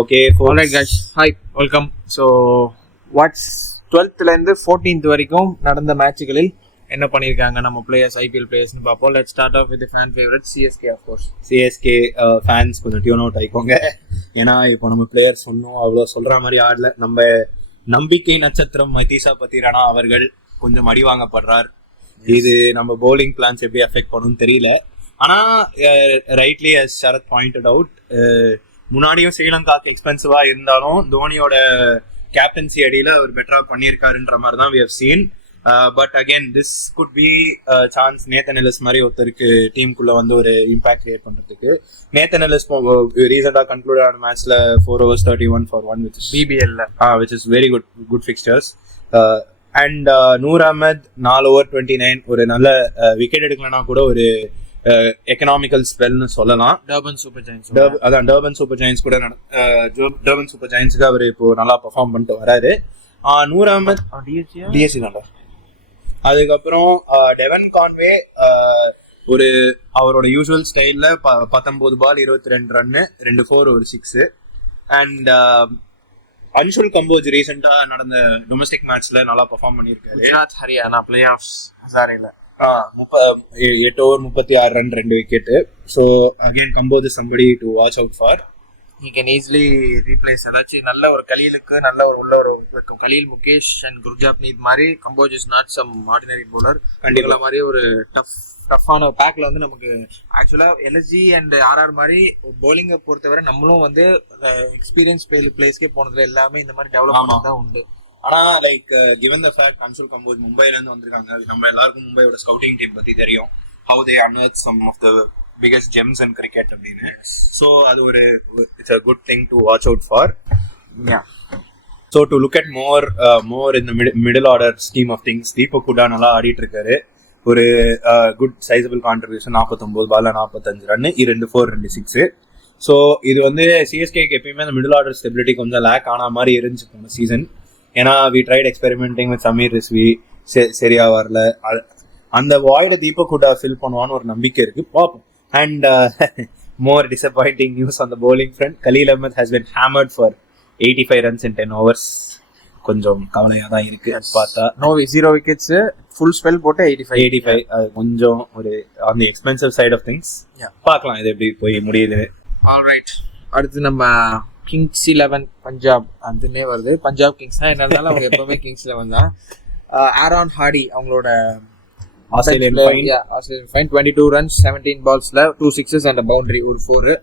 Okay, all right guys, hi, welcome. So what's 12th ல இருந்து 14th வரைக்கும் நடந்த மேட்ச்களில் என்ன பண்ணிருக்காங்க நம்ம பிளேயர்ஸ், ஐபிஎல் பிளேயர்ஸ்னு பார்ப்போம். Let's start off with fan favourite CSK. Of course CSK fans கொஞ்சம் டியூன் அவுட் ஆயிக்கோங்க. ஏன்னா இப்போ நம்ம பிளேயர்ஸ் ஒன்றும் அவ்வளோ சொல்ற மாதிரி ஆடல. நம்ம நம்பிக்கை நட்சத்திரம் மதீஷா பத்திரானா அவர்கள் கொஞ்சம் அடி வாங்கப்படுறார். இது நம்ம பவுலிங் பிளான்ஸ் எப்படி அஃபெக்ட் பண்ணுன்னு தெரியல. ஆனா rightly as Sarath pointed out, முன்னாடியும் ஸ்ரீலங்காக்கு எக்ஸ்பென்சிவா இருந்தாலும் தோனியோட கேப்டன்சி அடியில அவர் பெட்டரா பண்ணியிருக்காருன்ற மாதிரி தான் we have seen. But again this could be chance Nathan Ellis மாதிரி ஒருத்தருக்கு டீமுக்குள்ள வந்து ஒரு இம்பாக்ட் கிரியேட் பண்றதுக்கு. நேத்தன் எல்லிஸ் ரீசெண்டா கன்க்ளூட் ஆன மேட்ச்ல 4 overs 31 for 1 which is BBL which is very good fixtures. And Noor Ahmad 4 over 29 ஒரு நல்ல விக்கெட் எடுக்கலனா கூட ஒரு எக்கனாமிக்கல் ஸ்பெல்னு சொல்லலாம். டர்பன் சூப்பர் ஜெயின்ஸ் கூட டர்பன் சூப்பர் ஜெயின்ஸ்க்கு அவர் இப்போ நல்லா பெர்ஃபார்ம் பண்ணிட்டு வராரு. நூர் அஹமத் டிஎஸ்சி தான்டா. அதுக்கப்புறம் டெவன் கான்வே ஒரு அவரோட யூஸ்வல் ஸ்டைல்ல 19 பால் 22 ரன்னு 2 4 ஒரு 6. அண்ட் அன்ஷுல் கம்போஜ் ரீசெண்டா நடந்த டொமஸ்டிக் மேட்ச்ல நல்லா பெர்ஃபார்ம் பண்ணியிருக்காரு. குஜராத் ஹரியானா பிளே ஆஃப்ஸ் ஹசாரேல 8 over 36 run 2 wicket. So again Kamboj is somebody to watch out for. he can easily replace ஏதாச்சும் நல்ல ஒரு கலீலுக்கு நல்ல ஒரு உள்ள ஒரு கலீல், முகேஷ் அண்ட் குர்ஜாப்னீத் மாதிரி Kamboj is not some ordinary bowler. கண்டிப்பா மாதிரி ஒரு டஃப்பான பேக்ல வந்து நமக்கு ஆக்சுவலா எல்எஸ்ஜி அண்ட் ஆர்ஆர் மாதிரி பவுலிங்கை பொறுத்தவரை நம்மளும் வந்து எக்ஸ்பீரியன்ஸ் பிளேஸ்க்கே போனதுல எல்லாமே இந்த மாதிரி டெவலப்மெண்ட் தான் உண்டு. ஆனா like given the fact Anshul Kamboj மும்பைல இருந்து வந்திருக்காங்க. நம்ம எல்லாருக்கும் மும்பையோட ஸ்கவுட்டிங் டீம் பத்தி தெரியும். How they unearth some of the biggest gems in cricket அப்படின்னு. So அது ஒரு it's a good thing to watch out for. Yeah. So to look at more in the middle order scheme of things, Deepak Hooda நல்லா ஆடிட்டு இருக்காரு. ஒரு good sizeable contribution 49 பால்ல 45 run 2 4 2 6. So இது வந்து சிஎஸ்கேக்கு எப்பயுமே அந்த மிடில் ஆர்டர் ஸ்டெபிலிட்டி கொஞ்சம் லேக் ஆன மாதிரி இருந்துச்சு போன சீசன். ஏன்னா we tried experimenting with Sameer Rizvi, சரியா வரல. அந்த வாய்டை தீபக் ஹூடா ஃபில் பண்ணுவான்னு ஒரு நம்பிக்கை இருக்கு, பார்ப்போம். And more disappointing news on the bowling front. Khalil Ahmed has been hammered for 85 runs in 10 overs. கொஞ்சம் கவலையா தான் இருக்கு பார்த்தா. நோ 0 wickets, full spell போட்டு 85 கொஞ்சம் ஒரு on the expensive side of things. பார்க்கலாம் இது எப்படி போய் முடியுது. All right, அடுத்து நம்ம கிங்ஸ் 11 பஞ்சாப் அதுனே வருது. பஞ்சாப் கிங்ஸ் தான் என்னன்னாலும் அவங்க எப்பவுமே கிங்ஸ் 11 தான். ஆரோன் ஹார்டி அவங்களோட Australian fine 22 runs 17 balls-ல 2 6s and a boundary ஒரு 4.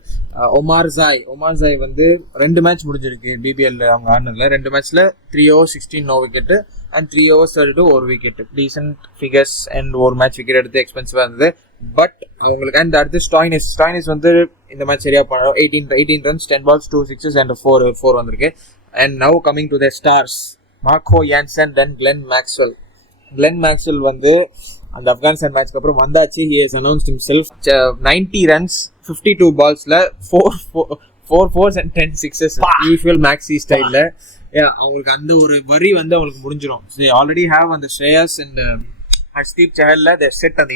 ஒமார் ஜாய் வந்து 2 மேட்ச் முடிஞ்சிருக்கு பிபிஎல் அவங்க ஆடுனதுல. 2 மேட்ச்ல 3 overs 16 no wicket and 3 overs 32 ஒரு விக்கெட். டீசென்ட் ஃபிகர்ஸ் அண்ட் ஒரு மேட்ச் விக்கெட் எடுத்து எக்ஸ்பென்சிவா இருந்தது. பட் அவங்களுக்கு அண்ட் அடுத்து ஸ்டாயினிஸ் வந்து இந்த மேட்ச் சரியா பண்ணோம். 18 runs 10 balls 2 6s and a 4 வந்திருக்கு. And now coming to the stars, Marco Jansen and Glenn Maxwell வந்து அந்த ஆப்கானிஸ்தான் மேட்ச்க்கு அப்புறம் வந்தாச்சு. he has announced himself 90 runs 52 balls-ல 4 4s and 10 6s usual maxi ஸ்டைல்ல. அவங்களுக்கு அந்த ஒரு வரி வந்து அவங்களுக்கு முடிஞ்சிடும். ஆல்ரெடி ஹேவ் அந்த ஸ்ரேயாஸ் அண்ட் ஹர்ஷ்தீப் சஹல்ல த செட் அந்த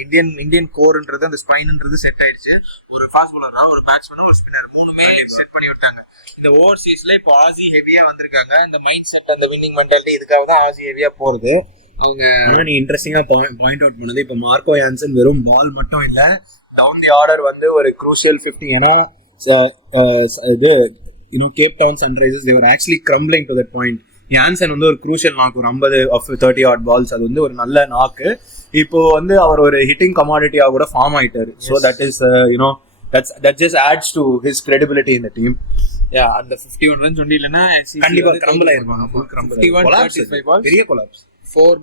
இந்தியன் கோர்ன்றது அந்த ஸ்பைன்ன்றது செட் ஆயிடுச்சு. ஒரு ஃபாஸ்ட் பவுலர்னா ஒரு பேட்ஸ்மேன் ஒரு ஸ்பின்னர் மூணுமே செட் பண்ணி விட்டாங்க. இந்த ஓவர்சீஸ்ல இப்போ ஆசி ஹெவியா வந்திருக்காங்க. இந்த மைண்ட் செட் அந்த வின்னிங் மென்டாலிட்டி இதுக்காக தான் ஆசி ஹெவியா போறது. அவங்க நீ இன்ட்ரெஸ்டிங்கா பாயிண்ட் அவுட் பண்ணது இப்போ மார்க்கோ யான்சன் வெறும் பால் மட்டும் இல்ல, டவுன் தி ஆர்டர் வந்து ஒரு க்ரூஷியல் 50. ஏன்னா இது Cape Town Sunrisers they were actually crumbling to that point. Jansen வந்து ஒரு க்ரூஷியல் நாக்கு, ஒரு 50 of 30 odd balls, அது வந்து ஒரு நல்ல நாக்கு. இப்போ வந்து அவர் ஒரு ஹிட்டிங் கமாடிட்டியா கூட ஃபார்ம் ஆயிட்டாரு. So that is that just adds to his credibility in the team. அந்த 51 runs ஒண்டி இல்லனா கண்டிப்பா கிரம்பிள் ஆயிருப்பாங்க. 35 balls பெரிய கொலாப்ஸ். 4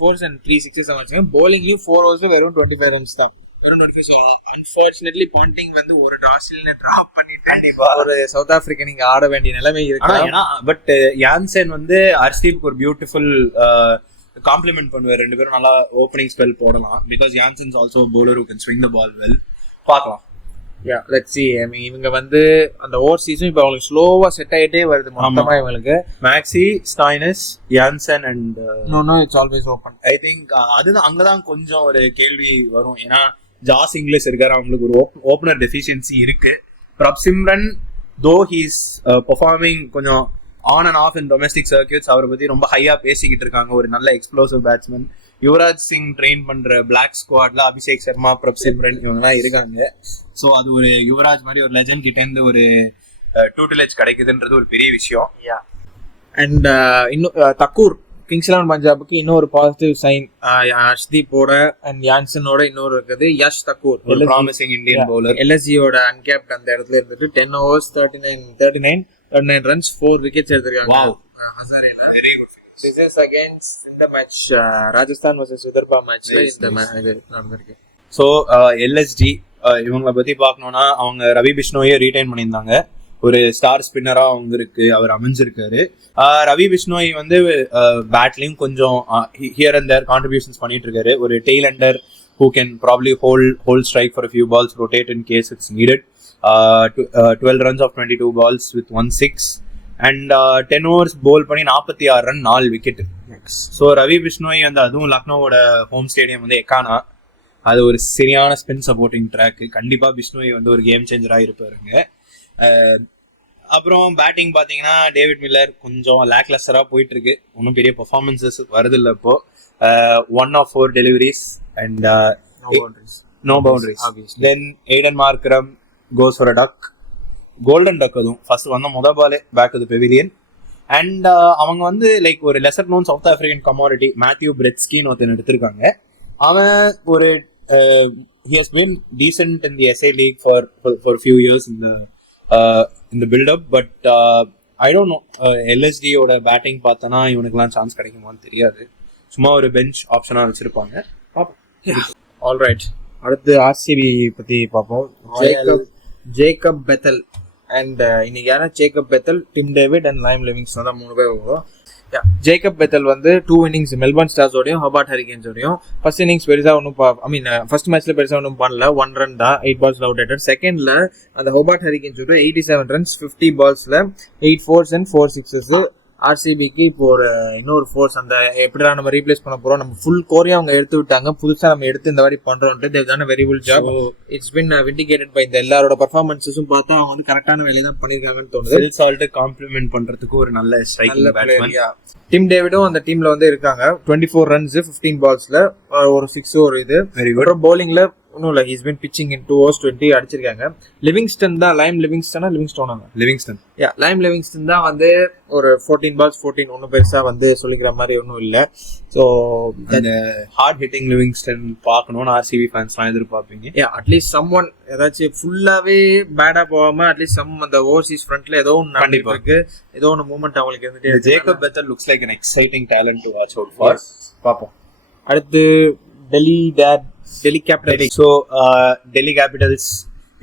4s and 3 6s ஆச்சு. bowling-லயும் 4 overs வெறும் 25 runs தான். வெறும் 25. So unfortunately பாண்டிங் வந்து ஒரு டிராஸ்ல டிராப் பண்ணிட்டு ஒரு சவுத் ஆப்பிரிக்கன் இங்க ஆட வேண்டிய நிலைமை இருக்கு. பட் யான்சன் வந்து ஹர்ஷ்தீப்க்கு ஒரு பியூட்டிஃபுல் காம்ப்ளிமெண்ட் பண்ணுவார். 2 பேரும் நல்லா ஓப்பனிங் ஸ்பெல் போடலாம். Because Jansen's also bowler who can swing the ball well. பார்க்கலாம். let's see. I mean இவங்க வந்து அந்த ஓவர் சீசன் இப்போ அவங்களுக்கு ஸ்லோவா செட் ஆயிட்டே வருது மொத்தமா. இவங்களுக்கு maxi, Stoinis, Jansen and no it's always open. I think அதுதான் அங்கதான் கொஞ்சம் ஒரு கேள்வி வரும். ஏன்னா ஜாஸ் இங்கிலீஷ் இருக்காரு, அவங்களுக்கு ஒரு ஓப்பனர் டெஃபிஷியன்சி இருக்கு. Prabhsimran though he's performing கொஞ்சம் on and off in domestic circuits, அவரை பத்தி ரொம்ப ஹையா பேசிக்கிட்டு இருக்காங்க. ஒரு நல்ல explosive batsman. Yuvraj Singh train பண்ற பிளாக் ஸ்குவாட்ல அபிஷேக் சர்மா, பிரப் சிம்ரன் இவங்கலாம் இருக்காங்க. ஸோ அது ஒரு யுவராஜ் மாதிரி ஒரு லெஜண்ட் கிட்ட இருந்து ஒரு டூட்டிலேஜ் கிடைக்குதுன்றது ஒரு பெரிய விஷயம். அண்ட் இன்னும் தக்கூர் கிங்ஸ் 11 பஞ்சாபுக்கு இன்னொரு பாசிட்டிவ் சைன். ஹர்ஷ்தீப்போட அண்ட் யான்சனோட இன்னொரு இருக்குது Yash Thakur, promising Indian bowler. எல்எஸ்ஜியோட அன்கேப்ட் அந்த இடத்துல இருந்துட்டு 10 overs 39 runs 4 wickets எடுத்திருக்காங்க. Very good. This is against இந்த மேட்ச் ராஜஸ்தான் vs விதர்பா மேட்ச்ல இந்த இது நடந்திருக்கு. ஸோ எல்எஸ்டி இவங்களை பத்தி பார்க்கணும்னா அவங்க ரவி பிஷ்ணோயை ரீடைன் பண்ணியிருந்தாங்க. ஒரு ஸ்டார் ஸ்பின்னரா அவங்களுக்கு அவர் அமைஞ்சிருக்காரு. ரவி பிஷ்ணோய் வந்து பேட்லயும் கொஞ்சம் ஹியர் அண்ட் தேர் கான்ட்ரிபியூஷன்ஸ் பண்ணிட்டு இருக்காரு. ஒரு tail under who can probably hold strike for a few balls, rotate in case it's needed. 12 runs of 22 balls with 1 6 and 10 overs bowl பண்ணி 46 run 4 wicket. So Ravi Bishnoi வந்து அதுவும் லக்னோவோட home stadium வந்து எக்கானா, அது ஒரு சரியான ஸ்பின் சப்போர்ட்டிங் ட்ராக். கண்டிப்பா பிஷ்ணோய் வந்து ஒரு கேம் சேஞ்சரா இருப்பாருங்க. அப்புறம் பேட்டிங் பார்த்தீங்கன்னா டேவிட் மில்லர் கொஞ்சம் லேக்லஸ்டரா போயிட்டு இருக்கு. ஒன்றும் பெரிய பெர்ஃபார்மன்சஸ் வருது இல்லை இப்போ. 1 of 4 deliveries and no boundaries. Then Aiden Markram goes for a duck, golden duck. அதுவும் ஃபர்ஸ்ட் வந்த முத பாலே back to the pavilion. And அவங்க வந்து லைக் ஒரு lesser known South African commodity Matthew பிரெட்ஸ்கின்னு ஒருத்தன் எடுத்திருக்காங்க. அவன் ஒரு he has been decent in the SA League for a few years in the build-up, but I don't know. LSD ஓட batting பார்த்தனா இவனுக்குலாம் சான்ஸ் கிடைக்குமான்னு தெரியாது. சும்மா ஒரு பெஞ்ச் ஆப்ஷனா வச்சிருப்பாங்க. ஆல்ரைட், அடுத்து ஆர்சிபி பத்தி பார்ப்போம். ஜேக்கப் பெத்தல் அண்ட் இன்னைக்கு யாரா Jacob Bethell, Tim David and Liam Livingstone தான் 3 பேர் வரும். ஜேக்கப் பெத்தல் வந்து 2 innings மெல்பர்ன் ஸ்டார்ஸோடையும் ஹபார்ட் ஹரிகேன்ஸோடையும். ஃபர்ஸ்ட் இன்னிங்ஸ் பெருசா ஒன்றும் ஃபர்ஸ்ட் மேட்ச்ல பெருசா ஒன்றும் பண்ணல. 1 run தான், 8 balls அவுட் ஆயிட்டார். செகண்ட்ல அந்த ஹபார்ட் ஹரிகேன்ஸோட 87 runs 50 balls 8 4s and 4 6s. ஆர்சிபிக்கு இப்போ ஒரு இன்னொரு ஃபோர்ஸ் அந்த எப்படிடா நம்ம ரீப்ளேஸ் பண்ண போறோம், நம்ம ஃபுல் கோரியா அவங்க எடுத்து விட்டாங்க, புதுசா நம்ம எடுத்து இந்த மாதிரி பண்றோம்ட்டு they've done very good job. It's been vindicated by இந்த எல்லாரோட பர்ஃபார்மன்ஸஸும் பார்த்தா அவங்க வந்து கரெக்டான வேலையை தான் பண்ணிருக்காங்கன்னு தோணுது. ஃபில் சால்ட் காம்ப்ளிமெண்ட் பண்றதுக்கு ஒரு நல்ல ஸ்ட்ரைக்கிங் பேட்ஸ்மேன். டிம் டேவிடும் அந்த டீம்ல வந்து இருக்காங்க. 24 runs 15 balls ஒரு 6 ஒரு இது வெரி குட். பவுலிங்ல ஒன்றும் இல்லை, he's been pitching in 2 overs 20 அடிச்சிருக்காங்க. லிவிங்ஸ்டன் தான், லைம் லிவிங்ஸ்டனா லிவிங்ஸ்டன் லைம் லிவிங்ஸ்டன் தான் வந்து ஒரு 14 balls 14 ஒன்றும் பெருசா வந்து சொல்லிக்கிற மாதிரி ஒன்றும் இல்லை. ஸோ அந்த ஹார்ட் ஹிட்டிங் லிவிங்ஸ்டன் பார்க்கணும்னு ஆர்சிபி ஃபேன்ஸ்லாம் எதிர்பார்ப்பீங்க. அட்லீஸ்ட் சம் ஒன் ஏதாச்சும் ஃபுல்லாவே பேடா போகாம அட்லீஸ்ட் சம் அந்த ஓவர்சீஸ் ஃப்ரண்ட்ல ஏதோ ஒன்று கண்டிப்பா இருக்கு, ஏதோ ஒன்று மூவ்மெண்ட் அவங்களுக்கு இருந்துட்டு. Jacob Bethel looks like an exciting talent to watch out for. பார்ப்போம். அடுத்து Delhi Capitals. So Delhi Capitals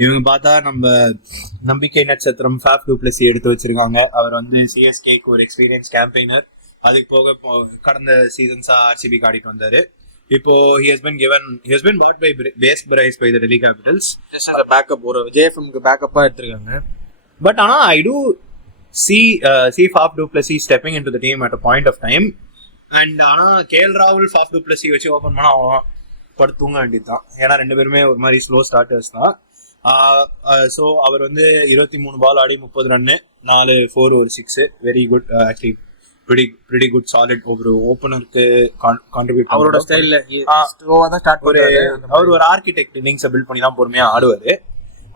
இவங்க பார்த்தா நம்ம நம்பிக்கை நட்சத்திரம் ஃபேஃப் டு பிளஸ் எடுத்து வச்சிருக்காங்க. அவர் வந்து சிஎஸ்கேக்கு ஒரு எக்ஸ்பீரியன்ஸ் கேம்பெயினர். அதுக்கு போக கடந்த சீசன்ஸா ஆர்சிபி ஆடிட்டு வந்தாரு. இப்போ he has been bought by base price by the Delhi Capitals just as a backup, ஒரு ஜேஎஃப்எம்க்கு பேக்கப்பா எடுத்துருக்காங்க. பட் ஆனா I do see Faf du Plessis stepping into the team at a point of time. And ஆனா KL ராகுல் Faf du Plessis வச்சு open பண்ணா அவன் படுத்து தூங்க வேண்டியதுதான். ஏன்னா 2 பேருமே ஒரு மாதிரி ஸ்லோ ஸ்டார்டர்ஸ் தான். ஸோ அவர் வந்து 23 பால் ஆடி 30 ரன்னு 4 4 ஒரு 6 very good. Actually pretty good solid ஒரு ஓபனருக்கு கான்ட்ரிபியூட். அவரோட ஸ்டைல்ல ஸ்லோவா தான் ஸ்டார்ட் பண்ணாரு. அவர் ஒரு ஆர்கிடெக்ட் இன்னிங்ஸ் பில்ட் பண்ணி தான் பொறுமையா ஆடுவாரு.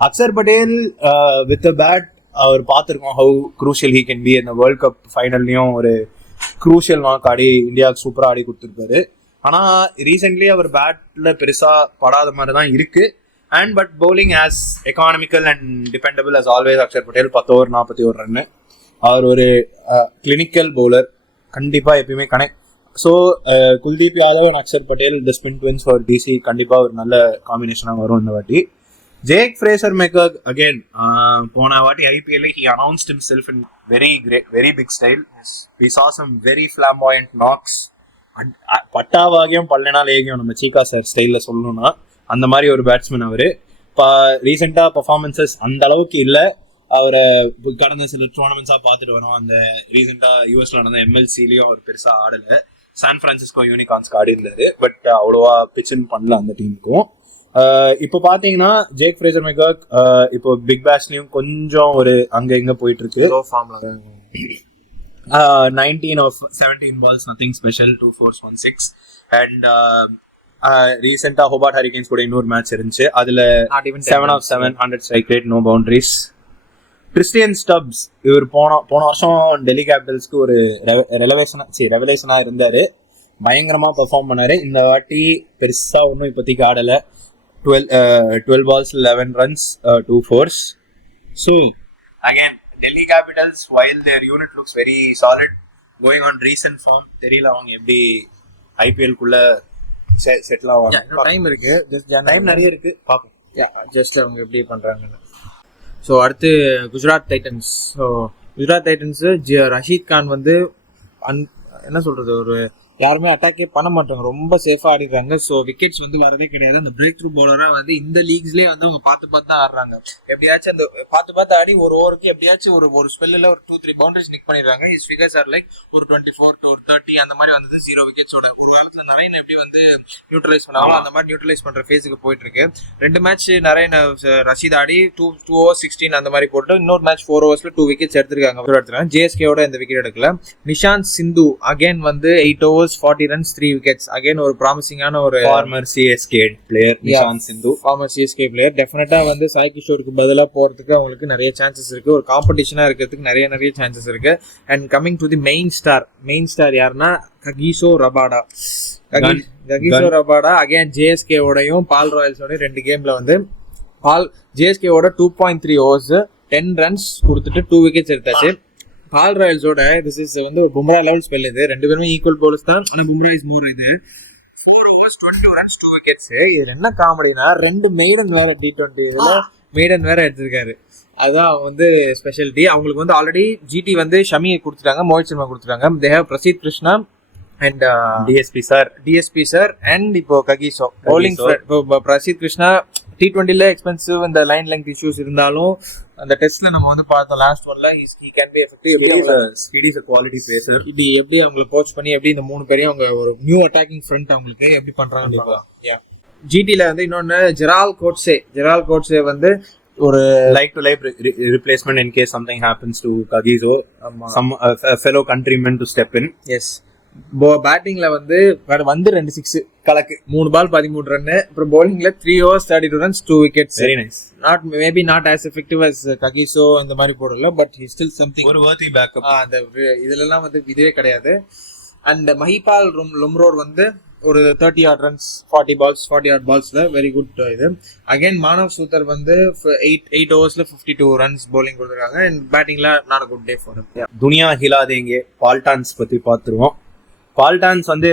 Axar Patel with the bat அவர் பார்த்திருக்கோம் how crucial he can be. இந்த வேர்ல்ட் கப் ஃபைனல்லையும் ஒரு க்ரூஷியல் நாக் ஆடி இந்தியாவுக்கு சூப்பரா ஆடி கொடுத்துருப்பாரு. ஆனா ரீசென்ட்லி அவர் பேட்ல பெருசா படாத மாதிரி தான் இருக்கு. And but bowling as economical and dependable as always Axar Patel 10 over 41 run. அவர் ஒரு கிளினிக்கல் பவுலர், கண்டிப்பா எப்பயுமே connect. So Kuldeep Yadav and Axar Patel the spin twins for DC கண்டிப்பா ஒரு நல்ல காம்பினேஷனாக வரும் இந்த வாட்டி. ஜேக் ஃப்ரேசர் மேக்கர் அகெயின் போன வாட்டி IPL he announced himself in very big style. We saw some very flamboyant knocks. பட்டாவாகியம் பல்லனா லேகியம் நம்ம சீகா சார் ஸ்டைல்ல சொல்லணும்னா அந்த மாதிரி ஒரு பேட்ஸ்மேன் அவரு. ரீசெண்டா பர்ஃபார்மன்சஸ் அந்த அளவுக்கு இல்லை. அவரை கடந்த சில டோர்னமெண்ட்ஸா பார்த்துட்டு வரோம். அந்த ரீசெண்டா யூஎஸ்ல நடந்த எம்எல்சிலயும் அவர் பெருசா ஆடல. சான் பிரான்சிஸ்கோ யூனிகார்ன்ஸ்க்கு ஆடி இருந்தாரு. பட் அவ்வளோவா பிச்சின் பண்ணல அந்த டீமுக்கும். இப்போ பாத்தீங்கன்னா ஜேக் ஃப்ரேசர் மெக்காக் இப்போ பிக் பேஷ்லயும் கொஞ்சம் ஒரு அங்க இங்க போயிட்டு இருக்கு. 19 of 17 balls, nothing special, 2 4s 1 6. And ரீசெண்டா ஹோபார்ட் ஹரிகேன்ஸ் கூட இன்னொரு மேட்ச் இருந்துச்சு, அதுல 7 of 7 100 strike rate, no boundaries. Christian Stubbs இவர் போன வருஷம் டெல்லி கேபிட்டல்ஸ்க்கு ஒரு ரெவலேஷனா இருந்தாரு, பயங்கரமா பெர்ஃபார்ம் பண்ணாரு. இந்த வாட்டி பெருசா ஒன்றும் இப்போதைக்கு ஆடல. 12 balls 11 runs, 2 4s. So again Delhi Capitals, while their unit looks very solid, going on recent form, தெரியல அவங்க எப்படி ஐபிஎல் குள்ள செட்டில் ஆவாங்க. டைம் இருக்கு, டைம் நிறைய இருக்கு, பாப்போம். ஜஸ்ட் அவங்க எப்படி பண்றாங்கன்னு. ஸோ அடுத்து Gujarat Titans. So Gujarat Titans Rashid Khan வந்து என்ன சொல்றது, ஒரு யாருமே அட்டாக்கே பண்ண மாட்டாங்க, ரொம்ப சேஃபா ஆடிடுறாங்க. ஸோ விக்கெட்ஸ் வந்து வரதே கிடையாது. அந்த பிரேக் த்ரூ பவுலரா வந்து இந்த லீக்ஸ்லேயே வந்து அவங்க பார்த்து தான் ஆடுறாங்க. எப்படியாச்சும் அந்த பார்த்து ஆடி ஒரு ஓவருக்கு எப்படியாச்சும் ஒரு ஸ்பெல்லில் ஒரு 2-3 பவுண்டரிஸ் நிக் பண்ணிடுறாங்க. இஸ் ஃபிகர்ஸ் ஆர் லைக் ஒரு 24 to 30 அந்த மாதிரி வந்தது 0 விக்கெட்ஸோட. ஒரு காலத்தில் நிறைய எப்படி வந்து நியூட்ரலைஸ் பண்ணாங்களோ அந்த மாதிரி நியூட்ரலைஸ் பண்ற ஃபேஸுக்கு போயிட்டு இருக்கு. 2 மேட்ச் நிறைய ரஷீத் ஆடி 2 overs 16 அந்த மாதிரி போட்டு இன்னொரு மேட்ச் 4 overs 2 விக்கெட்ஸ் எடுத்திருக்காங்க. ஜேஎஸ்கேவோட இந்த விக்கெட் எடுக்கல. நிஷாந்த் சிந்து அகைன் வந்து 8 overs 40 runs 3 wickets. அகைன் ஒரு ப்ராமிசிங்கான ஒரு ஃபார்மர் சிஎஸ்கே பிளேயர் நிஷாந்த் சிந்து, ஃபார்மர் சிஎஸ்கே பிளேயர். டெஃபினட்டா வந்து சாய் கிஷோருக்கு பதிலா போறதுக்கு அவங்களுக்கு நிறைய சான்சஸ் இருக்கு, ஒரு காம்படிஷனா இருக்கிறதுக்கு நிறைய சான்சஸ் இருக்கு. And coming to the main star யாருன்னா ககிசோ ரபாடா. அகைன் ஜேஎஸ்கே ஓடையும் பால் ராயல்ஸோடய 2 கேம்ல வந்து ஜேஎஸ்கே ஓட 2.3 overs 10 runs கொடுத்துட்டு 2 wickets எடுத்தாச்சு. பால் ராயல்ஸோட திஸ் இஸ் வந்து ஒரு பும்ரா லெவல் ஸ்பெல். இது 2 பேருமே ஈக்குவல் பவுலர்ஸ் தான், ஆனா பும்ரா இஸ் மோர். இது 4 overs 22 runs 2 wickets. இதுல என்ன காமெடினா 2 மெய்டன் வேற T20 இதுல மெய்டன் வேற எடுத்திருக்காரு. அதான் வந்து ஸ்பெஷாலிட்டி. அவங்களுக்கு வந்து ஆல்ரெடி ஜிடி வந்து ஷமியை கொடுத்துட்டாங்க, மோஹித் சர்மா கொடுத்துட்டாங்க. They have Prasidh Krishna and DSP sir and இப்போ ககிசோ பவுலிங். பிரசீத் கிருஷ்ணா T20ல எக்ஸ்பென்சிவ், இந்த லைன் லெங்த் இஷ்யூஸ் இருந்தாலும் அந்த டெஸ்ட்ல நம்ம வந்து பார்த்தோம் லாஸ்ட் ஒன்ல he can be effective. Speed is a quality pacer. இது எப்படி அவங்களை கோச் பண்ணி எப்படி இந்த 3 பேரையும் அவங்க ஒரு நியூ அட்டாக்கிங் ஃப்ரண்ட் அவங்களுக்கு எப்படி பண்றாங்கன்னு பார்க்கலாம். ஜிடில வந்து இன்னொன்னு ஜெரால் கோட்ஸே வந்து ஒரு like to like replacement in case something happens to Kagiso, some fellow countrymen to step in. Yes. பேட்டிங்ல வந்து 2 6 கலக்கு, 3 பால் 13 ரன். அப்புறம் bowlingல 3 overs 32 runs 2 wickets. Very nice. Not as effective as Kagiso இந்த மாதிரி போடல, but he still something, ஒரு worthy backup. அந்த இதெல்லாம் வந்து இதுவே கிடையாது. அண்ட் மஹிபால் லும்ரோர் வந்து ஒரு 30 odd runs 40 odd balls very good. இது அகைன் மானவ் சூத்தர் வந்து 8 overs 52 runs bowling கொடுத்துருக்காங்க. அண்ட் பேட்டிங்ல not a good day for him. துனியா ஹிலாதேங்கே பால்டான்ஸ் பத்தி பார்த்துருவோம். பால்டான்ஸ் வந்து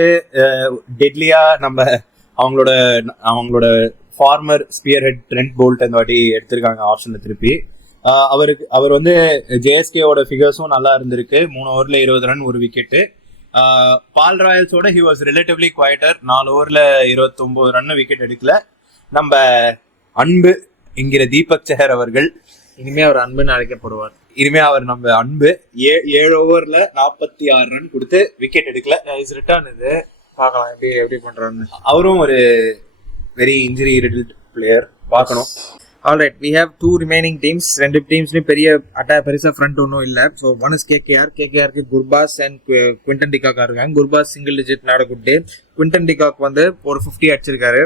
டெட்லியா நம்ம அவங்களோட former spearhead Trent Boult இந்த வாட்டி எடுத்திருக்காங்க ஆப்ஷன்ல திருப்பி. அவர் வந்து ஜேஎஸ்கேவோட ஃபிகர்ஸும் நல்லா இருந்திருக்கு. 3 overs 20 run 1 wicket. பால் ராயல்ஸோட he was relatively quieter, 4 overs 29 run wicket எடுக்கல. நம்ம அன்பு என்கிற தீபக் சஹர் அவர்கள் இனிமே அவர் அன்புன்னு அழைக்கப்படுவார். இனிமே அவர் நம்ம அன்பு 7 overs 46 run கொடுத்து விக்கெட் எடுக்கல. Is return. இது பார்க்கலாம் எப்படி பண்றாருன்னு. அவரும் ஒரு வெரி இன்ஜுரி ரிலேட்டட் பிளேயர், பார்க்கணும். Alright, we have 2 remaining teams. 2 டீம்ஸ்லயும் பெருசா ஃப்ரண்ட் ஒன்றும் இல்லை. ஸோ ஒன் இஸ் கேகேஆருக்கு குர்பாஸ் அண்ட் குவிண்டன் டிகாக் இருக்காங்க. Gurbaz single digit, not a good day. Quinton de வந்து ஒரு 50 அடிச்சிருக்காரு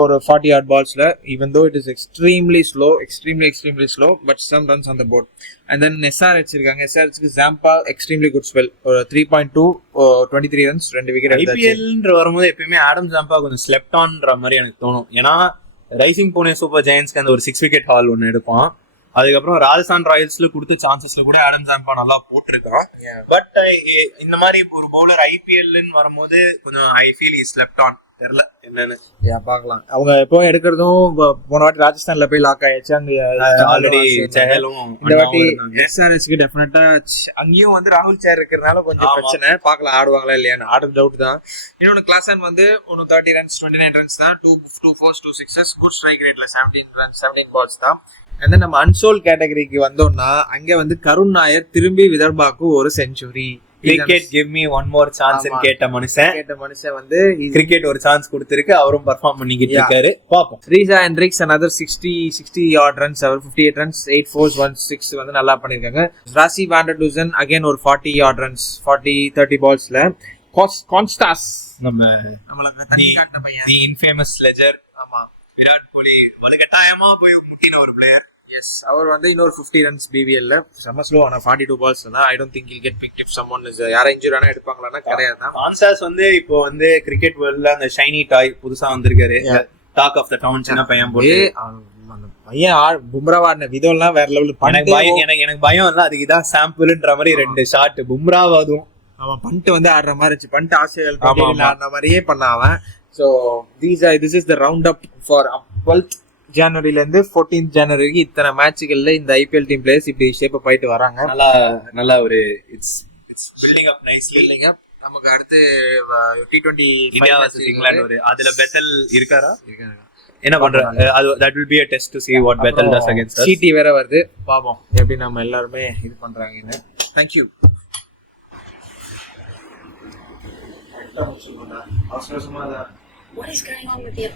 ஒரு 40 odd balls-ல, even though it is extremely slow, but some runs on the board. And then SRH இருக்காங்க. SRHக்கு Zampa extremely good spell, ஒரு 3.2 23 runs 2 wicket எடுத்தாச்சு. IPL வரும்போது எப்பயுமே Adam Zampa கொஞ்சம் ஸ்லெப்ட் ஆன்ற மாதிரி எனக்கு தோணும். ஏன்னா ரைசிங் புனே சூப்பர் ஜெயண்ட்ஸ்க்கு அந்த ஒரு 6 wicket haul ஒன்று எடுப்பான். அதுக்கப்புறம் ராஜஸ்தான் ராயல்ஸ்ல கொடுத்த சான்சஸ்ல கூட ஆடம் ஜாம்பா நல்லா போட்டிருக்கான். பட் இந்த மாதிரி ஒரு பவுலர் ஐபிஎல்னு வரும்போது கொஞ்சம் I feel is slept on. தெரியல என்னன்னு பார்க்கலாம். அவங்க எப்போ எடுக்கிறதும் போன வாட்டி ராஜஸ்தான்ல போய் லாக் ஆயிடுச்சு. அங்க ஆல்ரெடி சேஹலும் இந்த வாட்டி எஸ்ஆர்எஸ்க்கு டெஃபினட்டா அங்கேயும் வந்து ராகுல் சேர் இருக்கிறதுனால கொஞ்சம் பிரச்சனை. பார்க்கலாம் ஆடுவாங்களா இல்லையான்னு. ஆடுறது டவுட் தான். இன்னொன்னு கிளாசன் வந்து 30 runs 29 runs தான், 2 4s 2 6s, குட் ஸ்ட்ரைக் ரேட்ல 17 runs 17 balls தான். And then நம்ம அன்சோல்ட் கேட்டகரிக்கு வந்தோம்னா அங்க வந்து கருண் நாயர் திரும்பி விதர்பாக்கு ஒரு century. Cricket give me one more chance கேட்ட மனுஷன் வந்து கிரிக்கெட் ஒரு சான்ஸ் கொடுத்திருக்கு, அவரும் பெர்ஃபார்ம் பண்ணிக்கிட்டு இருக்காரு. பாப்போம். ரீசா ஹென்ட்ரிக்ஸ் another 60 odd runs, அவர் 58 runs, 8 fours, 1 6 வந்து நல்லா பண்ணிருக்காங்க. ராசி வாண்டர்டூசன் அகைன் ஒரு 40 odd runs, 40-30 பால்ஸ்ல. கான்ஸ்டாஸ் நம்மளுக்கு தனி காட்ட பையன், தி இன்ஃபேமஸ் லெஜர். ஆமா, விராட் கோலி வலுக்கட்டாயமா போய் முட்டின ஒரு பிளேயர். எஸ், அவர் வந்து இன்னொரு 50 runs BBL செம ஸ்லோ ஆனா 42 balls தான். I don't think he'll get picked if someone is யாரா இன்ஜூரி ஆனா எடுப்பாங்களானா கிடையாது தான். கான்ஸ்டாஸ் வந்து இப்போ வந்து கிரிக்கெட் வேர்ல்ட்ல அந்த ஷைனி டாய் புதுசா வந்திருக்காரு, டாக் ஆஃப் த டவுன், சின்ன பையன் போட்டு அந்த பையன் பும்ரா ஆடின விதம்லாம் வேற லெவல். எனக்கு பயம் இல்ல, அதுக்கு இதான் சாம்பிள்ன்ற மாதிரி 2 ஷாட் பும்ராவாதும் அவன் பண்ட் வந்து ஆடுற மாதிரி இருந்துச்சு, பண்ட் ஆஸ்திரேலியா ஆடுற மாதிரியே பண்ணாவன். So this is the round up for 12th ஜனவரில இருந்து 14th ஜனவரிக்கு இத்தனை மேட்ச்கள்ல இந்த ஐபிஎல் டீம் பிளேயர்ஸ் இப்படி ஷேப் அப் ஆயிட்டு வராங்க. நல்லா ஒரு it's building up, nice building up. நமக்கு அடுத்து T20 இந்தியா vs இங்கிலாந்து ஒரு அதுல பெத்தல் இருக்காரா? என்ன பண்ற? அது that will be a test to see what Bethel does against us. சிடி வேற வருது, பாப்போம் எப்படி நம்ம எல்லாரும் இது பண்றாங்கன்னு. Thank you. What is going on with you?